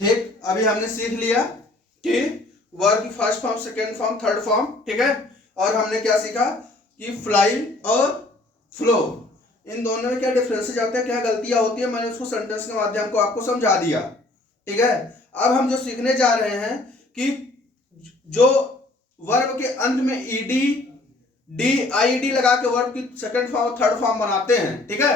ठीक, अभी हमने सीख लिया कि वर्ब की first form, second form, third form, ठीक है। और हमने क्या सीखा कि फ्लाई और फ्लो, इन दोनों में क्या डिफरेंसेस आते हैं, क्या गलतियां होती है, मैंने उसको सेंटेंस के माध्यम को आपको समझा दिया, ठीक है। अब हम जो सीखने जा रहे हैं कि जो वर्ब के अंत में ईडी, डी, आईडी लगा के वर्ब की सेकंड फॉर्म, थर्ड फॉर्म बनाते हैं, ठीक है,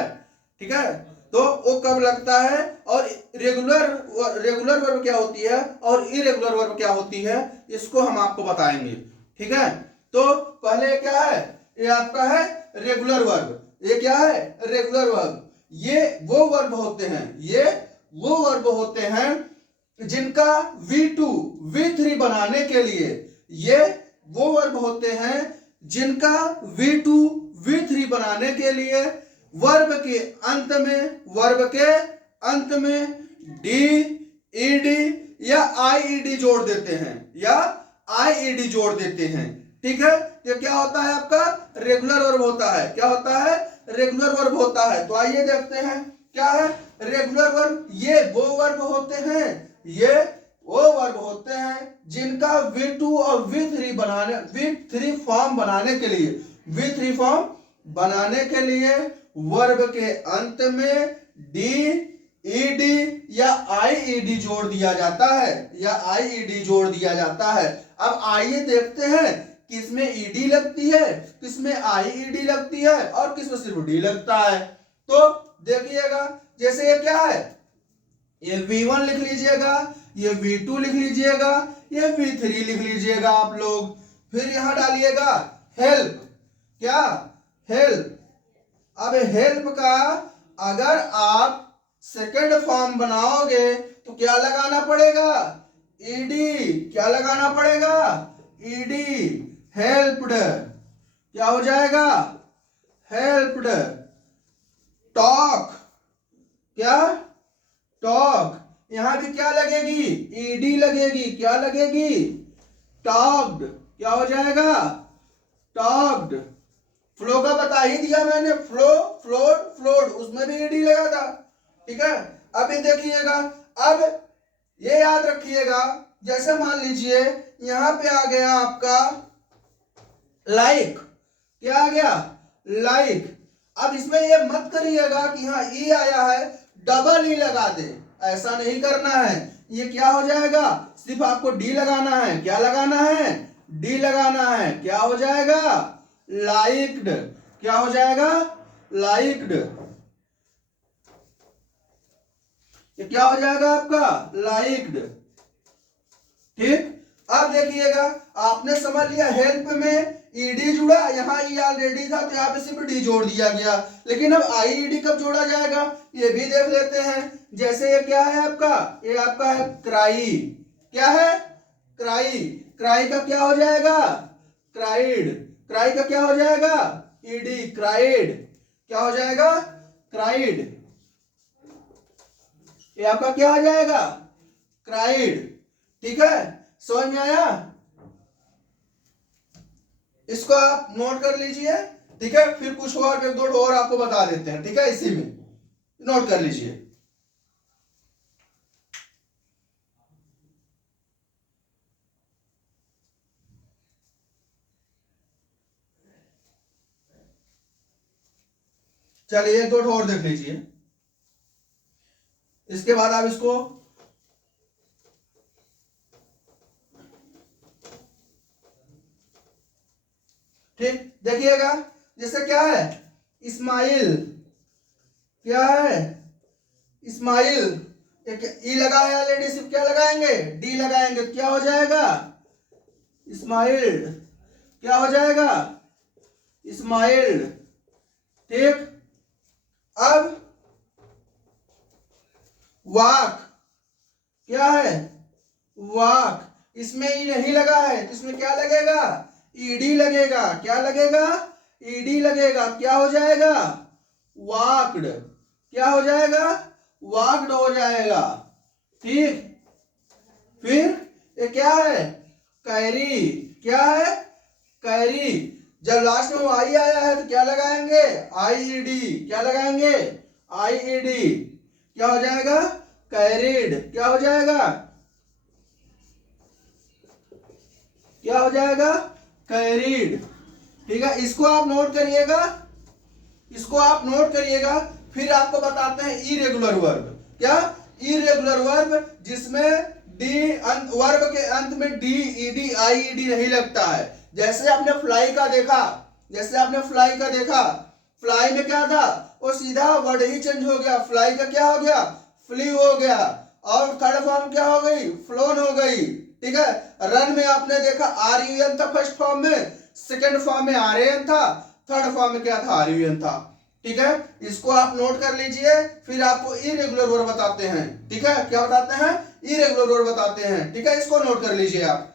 ठीक है। तो वो कब लगता है, और रेगुलर वर्ब क्या होती है और इरेगुलर वर्ब क्या होती है, इसको हम आपको बताएंगे, ठीक है। तो पहले क्या है, ये आपका है रेगुलर वर्ब। ये क्या है, रेगुलर वर्ब। ये वो वर्ब होते हैं, ये वो वर्ब होते हैं जिनका V2 V3 बनाने के लिए, ये वो वर्ब होते हैं जिनका V2 V3 बनाने के लिए वर्ब के अंत में डी, ईडी या आईईडी जोड़ देते हैं, या आईईडी जोड़ देते हैं, ठीक है। ये क्या होता है, आपका रेगुलर वर्ब होता है। क्या होता है, रेगुलर वर्ब होता है। तो आइए देखते हैं क्या है रेगुलर वर्ब। ये वो वर्ब होते हैं, ये वो वर्ब होते हैं जिनका V2 और V3 फॉर्म बनाने के लिए, V3 फॉर्म बनाने के लिए वर्ब के अंत में डी, ईडी या आईईडी जोड़ दिया जाता है, या आईईडी जोड़ दिया जाता है। अब आइए देखते हैं किसमें ईडी लगती है, किसमें आईईडी लगती है, और किसमें सिर्फ डी लगता है। तो देखिएगा, जैसे ये क्या है, ये V1 लिख लीजिएगा, ये V2 लिख लीजिएगा, ये V3 लिख लीजिएगा आप लोग। फिर यहां डालिएगा हेल्प। क्या, हेल्प। अब हेल्प का अगर आप सेकंड फॉर्म बनाओगे तो क्या लगाना पड़ेगा, ईडी। क्या लगाना पड़ेगा, ईडी। हेल्प्ड क्या हो जाएगा, हेल्प्ड। टॉक, क्या, टॉक। यहां भी क्या लगेगी, ईडी लगेगी। क्या लगेगी, टॉक्ड। क्या हो जाएगा, टॉक्ड। फ्लो का बता ही दिया मैंने, फ्लो, फ्लोड, फ्लोड, उसमें भी ईडी लगा था, ठीक है। अभी देखिएगा, अब ये याद रखिएगा, जैसे मान लीजिए यहां पे आ गया आपका लाइक। क्या आ गया, लाइक। अब इसमें ये मत करिएगा कि हाँ ई आया है डबल ई लगा दे, ऐसा नहीं करना है। ये क्या हो जाएगा, सिर्फ आपको डी लगाना है। क्या लगाना है, डी लगाना है। क्या हो जाएगा, लाइक्ड। क्या हो जाएगा, लाइक्ड। ये क्या हो जाएगा आपका, लाइक्ड, ठीक। अब देखिएगा, आपने समझ लिया हेल्प में ईडी जुड़ा, यहां ई ऑलरेडी था तो यहां पे सिर्फ डी जोड़ दिया गया। लेकिन अब आईईडी कब जोड़ा जाएगा, ये भी देख लेते हैं। जैसे ये क्या है आपका, ये आपका है क्राई। क्या है, क्राई। क्राई का क्या हो जाएगा, क्राइड। क्राई का क्या हो जाएगा, ईडी, क्राइड। क्या हो जाएगा, क्राइड। ये आपका क्या हो जाएगा, क्राइड, ठीक है। समझ में आया, इसको आप नोट कर लीजिए, ठीक है। फिर कुछ और एक दो और आपको बता देते हैं, ठीक है। इसी में नोट कर लीजिए। चलिए एक दो और देख लीजिए, इसके बाद आप इसको ठीक देखिएगा। जैसे क्या है, इस्माइल। क्या है, इस्माइल। ई लगा है ऑलरेडी, सिर्फ क्या लगाएंगे, डी लगाएंगे। क्या हो जाएगा, इस्माइल। क्या हो जाएगा, इस्माइल, ठीक। अब वाक। क्या है, वाक। इसमें ई नहीं लगा है तो इसमें क्या लगेगा, ईडी लगेगा। क्या लगेगा, ईडी लगेगा। क्या हो जाएगा, वाक्ड। क्या हो जाएगा, वाक्ड हो जाएगा, ठीक। फिर ये क्या है, कैरी। क्या है, कैरी। जब लास्ट में आई आया है तो क्या लगाएंगे, आईईडी। क्या लगाएंगे, आईईडी। क्या हो जाएगा, कैरिड, क्या हो जाएगा, क्या हो जाएगा, कैरिड। ठीक है, इसको आप नोट करिएगा, इसको आप नोट करिएगा। फिर आपको बताते हैं इरेगुलर वर्ब। क्या, इरेगुलर वर्ब जिसमें डी वर्ब के अंत में डी ईडी आई ईडी नहीं लगता है। जैसे आपने फ्लाई का देखा, जैसे आपने फ्लाई का देखा, फ्लाई में क्या था, वो सीधा वर्ड ही चेंज हो गया, फ्लाई का क्या हो गया, फ्ली हो गया, और थर्ड फॉर्म क्या हो गई, फ्लोन हो गई। ठीक है, रन में आपने देखा आर यू एन था फर्स्ट फॉर्म में, सेकंड फॉर्म में आर एन था, थर्ड फॉर्म में क्या था, आर यू एन था। ठीक है, इसको आप नोट कर लीजिए। फिर आपको इरेगुलर वर्ब बताते हैं। ठीक है, क्या बताते हैं, इरेगुलर वर्ब बताते हैं। ठीक है, इसको नोट कर लीजिए आप।